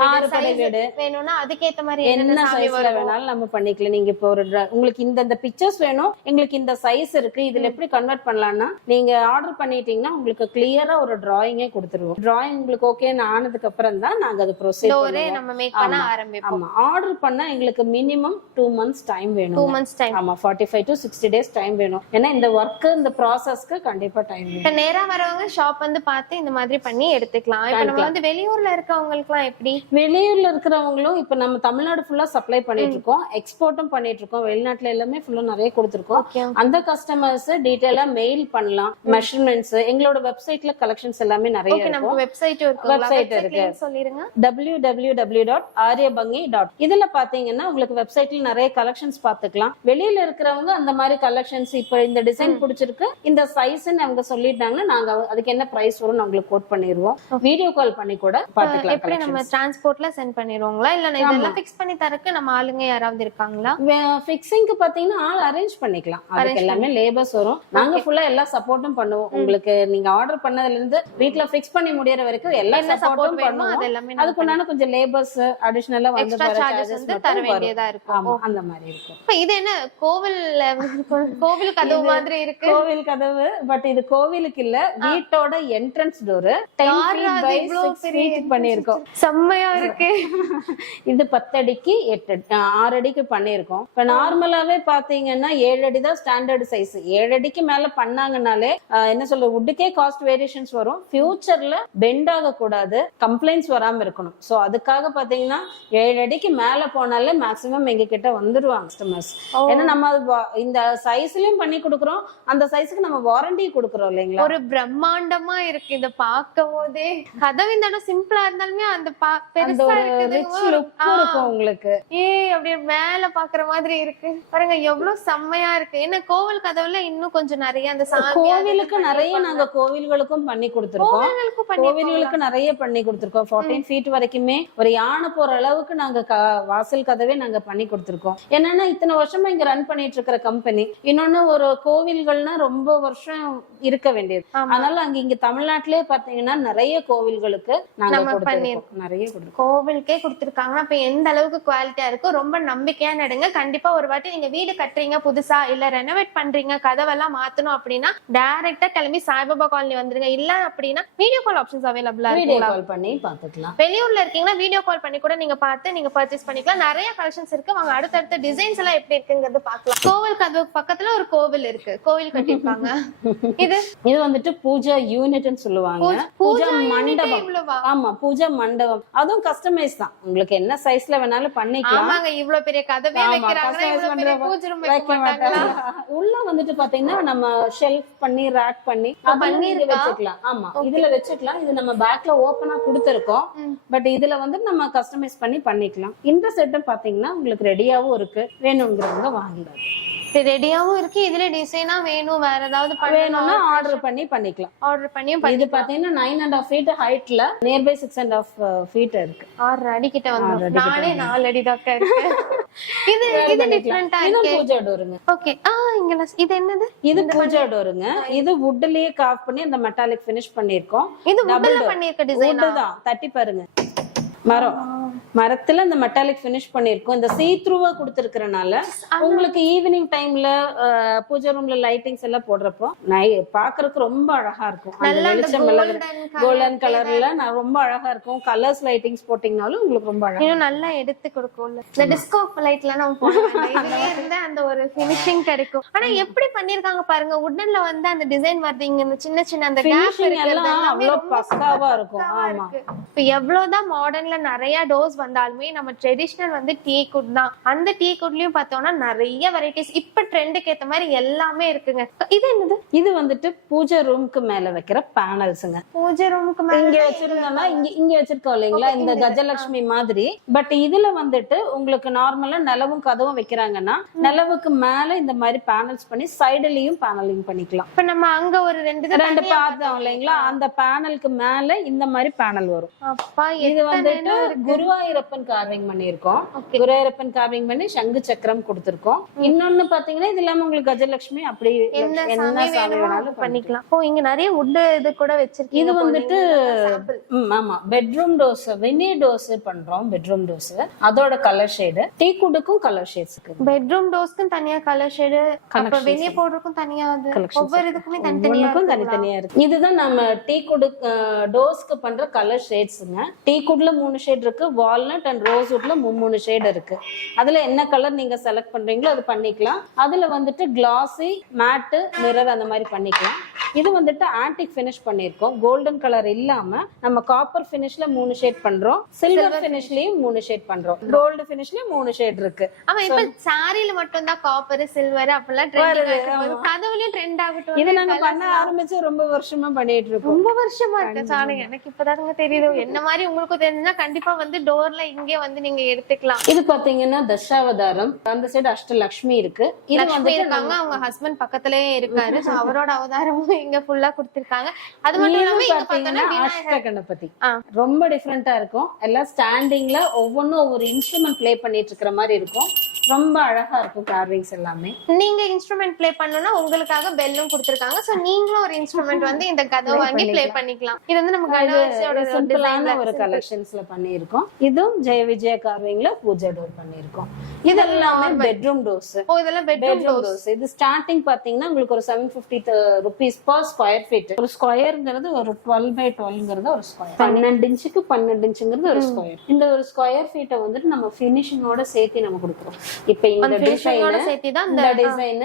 வீடு வேணும்னா அதுக்கேத்த மாதிரி என்ன சைஸ்ல வேணாலும் நம்ம பண்ணிக்கலாம். நீங்க இப்போ ஒரு உங்களுக்கு இந்த பிக்சர்ஸ் வேணும், எங்களுக்கு இந்த சைஸ் இருக்கு, இதுல எப்படி கன்வெர்ட் பண்ணலாம்னா நீங்க ஆர்டர் பண்ணிட்டீங்கன்னா உங்களுக்கு கிளியரா ஒரு டிராயிங்கே கொடுத்துருவோம். டிராயிங் உங்களுக்கு ஓகே ஆனதுக்கு அப்புறம் தான் நாங்க அது ப்ரொசீட் பண்ணுவோம். நம்ம மேக் பண்ண ஆரம்பிப்போம். ஆமா, ஆர்டர் பண்ணா எங்களுக்கு மினிமம் 2 months டைம் வேணும். 2 months டைம். ஆமா, 45 to 60 days டைம் வேணும். ஏன்னா இந்த ஒர்க் இந்த ப்ராசஸ்க்கு கண்டிப்பா டைம் வேணும். இப்ப நேரா வரவங்க ஷாப் வந்து பார்த்து இந்த மாதிரி பண்ணி எடுத்துக்கலாம். இப்ப நம்ம வந்து வெளியூர்ல இருக்கவங்களுக்குலாம் எப்படி? வெளியூர்ல இருக்கிறவங்களும் இப்ப நம்ம தமிழ்நாடு ஃபுல்லா சப்ளை பண்ணிட்டு இருக்கோம், எக்ஸ்போர்ட்டும் பண்ணிட்டு இருக்கோம். வெளிநாட்டுல எல்லாமே ஃபுல்லா நிறைய கொடுத்துருக்கோம். அந்த கஸ்டமர்ஸ் டீடைலா மெயில் பண்ணலாம். மெஷர்மெண்ட்ஸ் எங்களோட வெப்சைட்ல கலெக்ஷன்ஸ் எல்லாமே நிறைய இருக்கும். வெப்சைட் இருக்கு. வெப்சைட் இருக்கு, சொல்லிருங்க. www.aryabhangi.com. இதுல பாத்தீங்கன்னா உங்களுக்கு வெப்சைட்ல நிறைய கலெக்ஷன்ஸ் பாத்துக்கலாம். வெளியில இருக்கிறவங்க அந்த மாதிரி கலெக்ஷன்ஸ் இப்ப இந்த டிசைன் பிடிச்சிருக்கு, இந்த சைஸ்ன்னு அவங்க சொல்லிட்டாங்கன்னா நாங்க அதுக்கு என்ன பிரைஸ் வரும் உங்களுக்கு கோட் பண்ணிடுவோம். வீடியோ கால் பண்ணி கூட பாத்துக்கலாம். எப்படி நம்ம டிரான்ஸ்போர்ட்ல சென்ட் பண்ணிடுவோங்களா இல்ல இதெல்லாம் ஃபிக்ஸ் பண்ணி தரக்கு நம்ம ஆளுங்க யாராவது இருக்காங்களா? ஃபிக்ஸிங்க்கு பாத்தீங்கன்னா ஆள் அரேஞ்ச் பண்ணிக்கலாம். அதுக்கு எல்லாமே லேபர்ஸ் வரும். நாங்க ஃபுல்லா எல்லா சப்போர்ட்டும் பண்ணுவோம். உங்களுக்கு நீங்க ஆர்டர் பண்ணதுல இருந்து வீட்ல ஃபிக்ஸ் பண்ணி முடியற வரைக்கும் எல்லா சப்போர்ட்டும் பண்ணுவோம். அது எல்லாமே அதுக்குண்டான கொஞ்சம் லேபர்ஸ் அடிஷனலா வந்து எக்ஸ்ட்ரா சார்ஜஸ் வந்து தர வேண்டியதா இருக்கும். ஆமா, அந்த மாதிரி இருக்கும். இது என்ன கோவில் கதவு மாதிரி இருக்கு? கோவில் கதவு, பட் இது கோவிலுக்கு இல்ல, வீட்டோட entrance door 10 feet by 6 feet பண்ணிருக்கோம். செம்மையா இருக்கு. இது 10 அடிக்கு 6 அடிக்கு பண்ணிருக்கோம். இப்ப நார்மலாவே பாத்தீங்கன்னா 7 அடி தான் ஸ்டாண்டர்ட் சைஸ். 7 அடிக்கு மேல பண்ணாங்கனாலே என்ன சொல்ற வுட்டுக்கே காஸ்ட் வேரியேஷன்ஸ் வரும். ஃபியூச்சர்ல பெண்ட் ஆக கூடாது, கம்ப்ளைண்ட்ஸ் வராம இருக்கணும். சோ அதுக்காக பாத்தீங்கன்னா 7 அடிக்கு மேல போனாலே மேக்ஸிமம் எங்க கிட்ட வந்துருவாங்க கஸ்டமர்ஸ். ஏன்னா நம்ம இந்த சைஸ்லயும் பண்ணி கொடுக்குறோம், அந்த சைஸ்க்கு நம்ம வாரண்டி கொடுக்குறோம் இல்லைங்களா. ஒரு பிரம்மாண்டமா இருக்கு இத பார்க்கும் போதே. கதவு இந்த சிம்பிளா இருந்தாலுமே அந்த பெருசா இருக்கும் உங்களுக்கு. அப்படியே மேல பாக்குற மாதிரி இருக்கு பாருங்க, எவ்வளவு செம்மையா இருக்கு. என்ன கோவில் கதவுல இன்னும் கொஞ்சம் நிறைய அந்த கோவிலுக்கு நிறைய நாங்க கோவில்களுக்கும் பண்ணி கொடுத்துருக்கோம். கோவில்களுக்கு நிறைய பண்ணி கொடுத்துருக்கோம். 14 feet வரைக்குமே ஒரு யானை போற அளவுக்கு நாங்க வாசல் கதவே நாங்க பண்ணி கொடுத்துருக்கோம். என்னன்னா இத்தனை வருஷமா இங்க ரன் பண்ணிட்டு இருக்கிற கம்பெனி. இன்னொன்னு ஒரு கோவில்கள்னா ரொம்ப வருஷம் இருக்க வேண்டியது. அதனால இங்க தமிழ்நாட்டிலே பாத்தீங்கன்னா நிறைய கோவில்களுக்கு நாங்க நிறைய கோவிலுக்கே கொடுத்துருக்காங்க. அப்ப எந்த அளவுக்கு குவாலிட்டியா இருக்கும், ரொம்ப நம்பிக்கையா நடுங்க. கண்டிப்பா ஒரு வாட்டி நீங்க வீடு கட்டுறீங்க புதுசா, இல்ல ரெனோவேட் பண்றீங்க, கதவெல்லாம் மாத்தணும் அப்படின்னா டைரக்டா கிளம்பி சாய்பாபா காலனி வந்துருங்க. இல்ல அப்படின்னா வீடியோ கால் ஆப்ஷன்ஸ் அவைலபிளா இருக்கு, கால் பண்ணி பாத்துக்கலாம். வெளியூர்ல இருக்கீங்கன்னா வீடியோ கால் பண்ணி கூட நீங்க பார்த்து நீங்க பர்ச்சேஸ் பண்ணிக்கலாம். நிறைய கலெக்ஷன்ஸ் இருக்கு. வாங்க அடுத்தடுத்த டிசைன்ஸ் எல்லாம் எப்படி இருக்குங்கிறது பாக்கலாம். கோவில் கதவு பக்கத்துல ஒரு கோவில் இருக்கு, கோவில் கட்டிருப்பாங்க. இது வந்துட்டு பூஜா யூனிட்னு சொல்லுவாங்க. பூஜா மண்டபம். ஆமா, பூஜா மண்டபம். அதுவும் கஸ்டமைஸ் தான், உங்களுக்கு என்ன சைஸ்ல வேணாலும் பண்ணிக்கலாம். ஆமாங்க, இவ்வளவு பெரிய கதவே வைக்கறாங்க, இவ்வளவு பெரிய பூஜை ரூம் வைக்க மாட்டாங்க. உள்ள வந்துட்டு பாத்தீங்கன்னா நம்ம ஷெல்ஃப் பண்ணி ரேக் பண்ணி வச்சுக்கலாம். ஆமா, இதுல வச்சுக்கலாம். இது நம்ம பேக்ல ஓபனா கொடுத்திருக்கோம். பட் இதுல வந்து நம்ம கஸ்டமைஸ் பண்ணி பண்ணிக்கலாம். இந்த செட்டும் பாத்தீங்கன்னா உங்களுக்கு ரெடியாவும் இருக்கு, வேணும்ங்கிறவங்க வாங்கலாம். ரெடியாவும் இருக்கு. இதுல டிசைனா வேணும், வேற ஏதாவது வேணும்னா ஆர்டர் பண்ணி பண்ணிக்கலாம். ஆர்டர் பண்ணியும் இது பாத்தீங்கன்னா 9.5 feet ஹைட்ல நியர்பை 6.5 feet இருக்கு. 6 அடி கிட்ட வந்து நானே 4 அடி தான் இருக்கு. இது டிஃபரண்டா இருக்கு. பூஜா டோருங்க. ஓகே. இங்க இது என்னது? இது பூஜா டோருங்க. இது வுட்லயே கார்வ் பண்ணி அந்த மெட்டாலிக் ஃபினிஷ் பண்ணிருக்கோம். இது வுட்ல பண்ணிருக்க டிசைன் தான். தட்டி பாருங்க, மரத்துல இந்த மெட்டாலிக் ஃபினிஷ் பண்ணிருக்கோம். இந்த சீ த்ரூவா கொடுத்திருக்கறனால உங்களுக்கு ஈவினிங் டைம்ல பூஜை ரூம்ல லைட்டிங்ஸ் எல்லாம் போடுறப்போ பாக்குறதுக்கு ரொம்ப அழகா இருக்கும். வெளிச்சம் கோல்டன் கலர்ல ரொம்ப அழகா இருக்கும். கலர்ஸ் லைட்டிங்ஸ் போட்டீங்கனாலும் உங்களுக்கு ரொம்ப அழகா இன்னும் நல்லா எடுத்து கொடுக்கும். இந்த டிஸ்கோ லைட்ல நம்ம போடுவோம், இதுலயே இருந்து அந்த ஒரு ஃபினிஷிங் கிடைக்கும். ஆனா எப்படி பண்ணிருக்காங்க பாருங்க, உடன்ல வந்து அந்த டிசைன் வருதுங்க, சின்ன சின்ன அந்த கேப் எல்லாம் அவ்வளவு பக்காவா இருக்கும். ஆமா, இப்ப எவ்வளவுதான் மாடர்ன்ல நிறைய டோர்ஸ் வந்தாலுமே நம்ம ட்ரெடிஷனல் வந்து டீ குட் தான். அந்த டீ குட்லயும் பார்த்தோம்னா நிறைய வெரைட்டிஸ் இப்ப ட்ரெண்டுக்கு ஏத்த மாதிரி எல்லாமே இருக்குங்க. இது என்னது? இது வந்துட்டு பூஜை ரூமுக்கு மேல வைக்கிற பேனல்ஸ்ங்க. பூஜை ரூமுக்கு மேல இங்க வச்சிருந்தோம்னா இங்க வச்சிருக்கோம் இல்லைங்களா, இந்த கஜலட்சுமி மாதிரி. பட் இதுல வந்துட்டு உங்களுக்கு நார்மலா நிலவும் கதவும் வைக்கிறாங்கன்னா நிலவுக்கு மேல இந்த மாதிரி பேனல்ஸ் பண்ணி சைடுலயும் பேனலிங் பண்ணிக்கலாம். இப்ப நம்ம அங்க ஒரு ரெண்டு பார்த்தோம் இல்லைங்களா, அந்த பேனலுக்கு மேல இந்த மாதிரி பேனல் வரும். அப்பா, இது வந்துட்டு வந்துட்டு குருவாயூரப்பன் கார்விங் பண்ணிருக்கோம். Okay. குருவாயூரப்பன் கார்விங் பண்ணி சங்கு சக்கரம் கொடுத்திருக்கோம். இன்னொன்னு பாத்தீங்கன்னா இது இல்லாம உங்களுக்கு கஜலட்சுமி அப்படி என்ன என்ன சாமி சாமி வேணுமோ வேணாலும் பண்ணிக்கலாம். ஓ இங்க நிறைய wood இது கூட வச்சிருக்கீங்க. இது வந்துட்டு sample. ஆமா பெட்ரூம் டோஸ் வெனி டோஸ் பண்றோம். பெட்ரூம் டோஸ் அதோட கலர் ஷேடு டீ குடுக்கும் கலர் ஷேட்ஸ் இருக்கு. பெட்ரூம் டோஸ்க்கும் தனியா கலர் ஷேடு, அப்ப வெளிய போடுறதுக்கும் தனியா, அது ஒவ்வொரு இதுக்குமே தனித்தனியா தனித்தனியா இருக்கு. இதுதான் நம்ம டீ குடு டோஸ்க்கு பண்ற கலர் ஷேட்ஸ்ங்க. டீ குட்ல 3 ஷேட் இருக்கு, வால்நட் அண்ட் ரோஸ்வுட்ல 3 ஷேட் இருக்கு. அதுல என்ன கலர் நீங்க செலக்ட் பண்றீங்களோ அது பண்ணிக்கலாம். அதுல வந்துட்டு கிளாசி, மேட், மிரர் அந்த மாதிரி பண்ணிக்கலாம். இது வந்துட்டு ஆன்டிக் ஃபினிஷ் பண்ணிருக்கோம். கோல்டன் கலர் இல்லாம நம்ம காப்பர் ஃபினிஷ்ல 3 ஷேட் பண்றோம். சில்வர் ஃபினிஷ்லயும் 3 ஷேட் பண்றோம். கோல்டு ஃபினிஷ்லயும் 3 ஷேட் இருக்கு. ஆமா இப்ப சாரில மட்டும் தான் காப்பர் சில்வர் அப்பெல்லாம் ட்ரெண்டிங்கா இருக்கு. கதவுலயும் ட்ரெண்ட் ஆகட்டும். இது நாங்க பண்ண ஆரம்பிச்சு ரொம்ப வருஷமா பண்ணிட்டு இருக்கோம். ரொம்ப வருஷமா இருக்கு சாரி. எனக்கு இப்பதாங்க தெரியுது. என்ன மாதிரி உங்களுக்கும் தெரிஞ்சா கண்டிப்பா வந்து டோர்ல இங்கே வந்து நீங்க எடுத்துக்கலாம். இது பாத்தீங்கன்னா தசாவதாரம். அந்த சைடு அஷ்டலட்சுமி இருக்கு. இது லட்சுமி வந்து இருக்காங்க, அவங்க ஹஸ்பண்ட் பக்கத்துலயே இருக்காரு. So அவரோட அவதாரமும் இங்க ஃபுல்லா கொடுத்திருக்காங்க. அது மட்டும் இல்லாம இங்க பார்த்தோம்னா அஷ்ட கணபதி ரொம்ப டிஃபரெண்டா இருக்கும். எல்லாம் ஸ்டாண்டிங்ல ஒவ்வொன்னும் ஒவ்வொரு இன்ஸ்ட்ருமெண்ட் ப்ளே பண்ணிட்டு இருக்கிற மாதிரி இருக்கும். ரொம்ப அழகா இருக்கும் கார்விங்ஸ் எல்லாமே. நீங்க இன்ஸ்ட்ருமெண்ட் ப்ளே பண்ணனும்னா உங்களுக்காக பெல்லும் கொடுத்திருக்காங்க. சோ நீங்களும் ஒரு இன்ஸ்ட்ருமெண்ட் வந்து இந்த கதவை வாங்கி ப்ளே பண்ணிக்கலாம். இது வந்து நம்ம கணவசியோட சிம்பிளான ஒரு கலெக்ஷன்ஸ்ல பண்ணியிருக்கோம். இதுவும் ஜெய விஜய கார்விங்ல பூஜா டோர் பண்ணியிருக்கோம். இதெல்லாமே பெட்ரூம் டோர்ஸ். ஓ இதெல்லாம் பெட்ரூம் டோர்ஸ். இது ஸ்டார்டிங் பாத்தீங்கன்னா உங்களுக்கு ஒரு 750 rupees per ஸ்கொயர் ஃபீட். ஒரு ஸ்கொயர்ங்கிறது ஒரு 12 by 12ங்கிறது ஒரு ஸ்கொயர். 12 இன்ச்சுக்கு 12 இன்ச்சுங்கிறது ஒரு ஸ்கொயர். இந்த ஒரு ஸ்கொயர் ஃபீட்டை வந்துட்டு நம்ம ஃபினிஷிங்கோட சேர்த்து நம்ம கொடுக்குறோம். இப்ப இந்த டிசைன்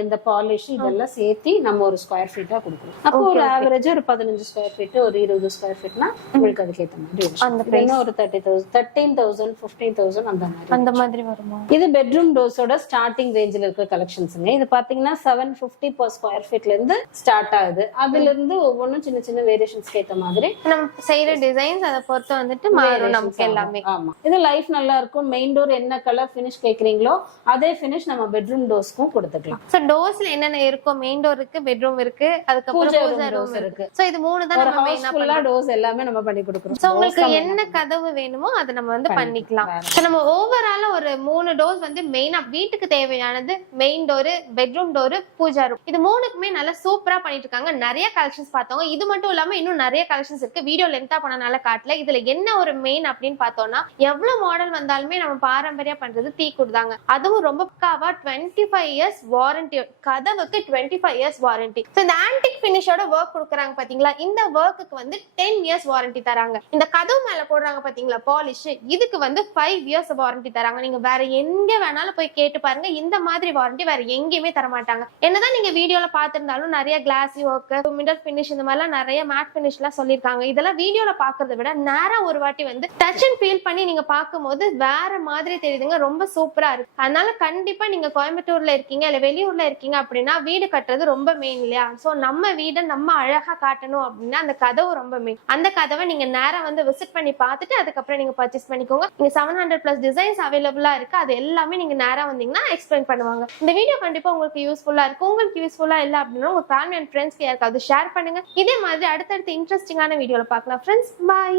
இந்த பாலிஷ் இதெல்லாம் சேர்த்து நம்ம ஒரு ஸ்கொயர் ஃபீட்டா கொடுக்குறோம். அப்போ ஒரு ஆவரேஜ் ஒரு 15 ஸ்கொயர் ஃபீட், ஒரு 20 ஸ்கொயர் ஃபீட்னா உங்களுக்கு அதுக்கு ஏத்த மாதிரி ஒரு 30,000 13,000 15,000 அந்த மாதிரி வருமா? இது பெட்ரூம் டோர்ஸோட ஸ்டார்டிங் ரேஞ்சில இருக்க கலெக்ஷன்ஸ்ங்க. இது பாத்தீங்கன்னா 750 per ஸ்கொயர் ஃபீட்ல இருந்து ஸ்டார்ட் ஆகுது. அதுல இருந்து ஒவ்வொன்றும் சின்ன சின்ன வேரியேஷன்ஸ்க்கு ஏத்த மாதிரி நம்ம செய்யற டிசைன்ஸ் அதை பொறுத்து வந்துட்டு மாறும் நமக்கு எல்லாமே. ஆமா இது லைஃப் நல்லா இருக்கும். மெயின் டோர் என்ன கலர் ஃபினிஷ் கேக்குறீங்களோ அதே ஃபினிஷ் நம்ம பெட்ரூம் டோர்ஸ்க்கும் கொடுத்துக்கலாம். சோ டோர்ஸ்ல என்னென்ன இருக்கும்? மெயின் டோர் இருக்கு, பெட்ரூம் இருக்கு, அதுக்கப்புறம் பூஜா ரூம் இருக்கு. சோ இது மூணு தான் நம்ம மெயினா பண்றோம். டோர்ஸ் எல்லாமே நம்ம பண்ணி கொடுக்கிறோம். சோ உங்களுக்கு என்ன கதவு வேணுமோ அதை நம்ம வந்து பண்ணிக்கலாம். சோ நம்ம ஓவராலா ஒரு 3 டோர்ஸ் வந்து மெயினா வீட்டுக்கு தேவையானது main door, bedroom door, puja room, இது மூணுக்குமே நல்லா சூப்பரா பண்ணிட்டு இருக்காங்க. நிறைய கலெக்ஷன்ஸ் பார்த்தோம். இது மட்டும் இல்லாம இன்னும் நிறைய கலெக்ஷன்ஸ் இருக்கு. வீடியோ லென்த்தா பண்ணனால காட்டல. இதுல என்ன ஒரு மெயின் அப்படின்னு பார்த்தோம்னா, எவ்வளவு மாடல் வந்தாலுமே நம்ம பாரம்பரியா பண்றது டீ குட் தாங்க. அதுவும் ரொம்ப பக்காவா 25 years வாரண்டி. கதவுக்கு 25 years வாரண்டி. சோ இந்த ஆன்டிக் ஃபினிஷோட வர்க் கொடுக்குறாங்க பாத்தீங்களா, இந்த வர்க்குக்கு வந்து 10 years வாரண்டி தராங்க. இந்த கதவு மேல போடுறாங்க பாத்தீங்களா பாலிஷ், இதுக்கு வந்து 5 years வாரண்டி தராங்க. நீங்க வேற எங்க வேணாலும் போய் கேட்டு பாருங்க, இந்த மாதிரி வாரண்டி வேற எங்கேயுமே தர மாட்டாங்க. என்னதான் நீங்க வீடியோல பாத்திருந்தாலும் நிறைய கிளாஸி ஒர்க், மிடல் ஃபினிஷ், இந்த மாதிரிலாம் நிறைய மேட் ஃபினிஷ் எல்லாம் சொல்லிருக்காங்க. இதெல்லாம் வீடியோல பாக்குறத விட நேரா ஒரு வாட்டி வந்து டச் அண்ட் ஃபீல் பண்ணி நீங்க பாக்கும்போது வேற மாதிரி தெரியுதுங்க. ரொம்ப சூப்பரா இருக்கு. அதனால கண்டிப்பா நீங்க கோயம்புத்தூர்ல இருக்கீங்க இல்ல வெளியூர்ல இருக்கீங்க அப்படின்னா வீடு கட்டுறது ரொம்ப மெயின் இல்லையா? சோ நம்ம வீடை நம்ம அழகா காட்டணும் அப்படின்னா அந்த கதவு ரொம்ப மெயின். அந்த கதவை நீங்க நேரா வந்து விசிட் பண்ணி பார்த்துட்டு அதுக்கப்புறம் நீங்க பர்ச்சேஸ் பண்ணிக்கோங்க. நீங்க 700+ டிசைன்ஸ் அவைலபிளா இருக்கு. அது எல்லாமே நீங்க நேரா வந்தீங்கன்னா எக்ஸ்பிளைன் பண்ணுவாங்க. இந்த வீடியோ கண்டிப்பா உங்களுக்கு யூஸ்ஃபுல்லா இருக்கும். உங்களுக்கு யூஸ்ஃபுல்லா இல்ல அப்படின்னா உங்க ஃபேமிலி அண்ட் ஃப்ரெண்ட்ஸ்க்கு யாருக்காவது ஷேர் பண்ணுங்க. இதே மாதிரி அடுத்தடுத்த இன்ட்ரெஸ்டிங்கான வீடியோல பார்க்கலாம் ஃப்ரெண்ட்ஸ். பாய்.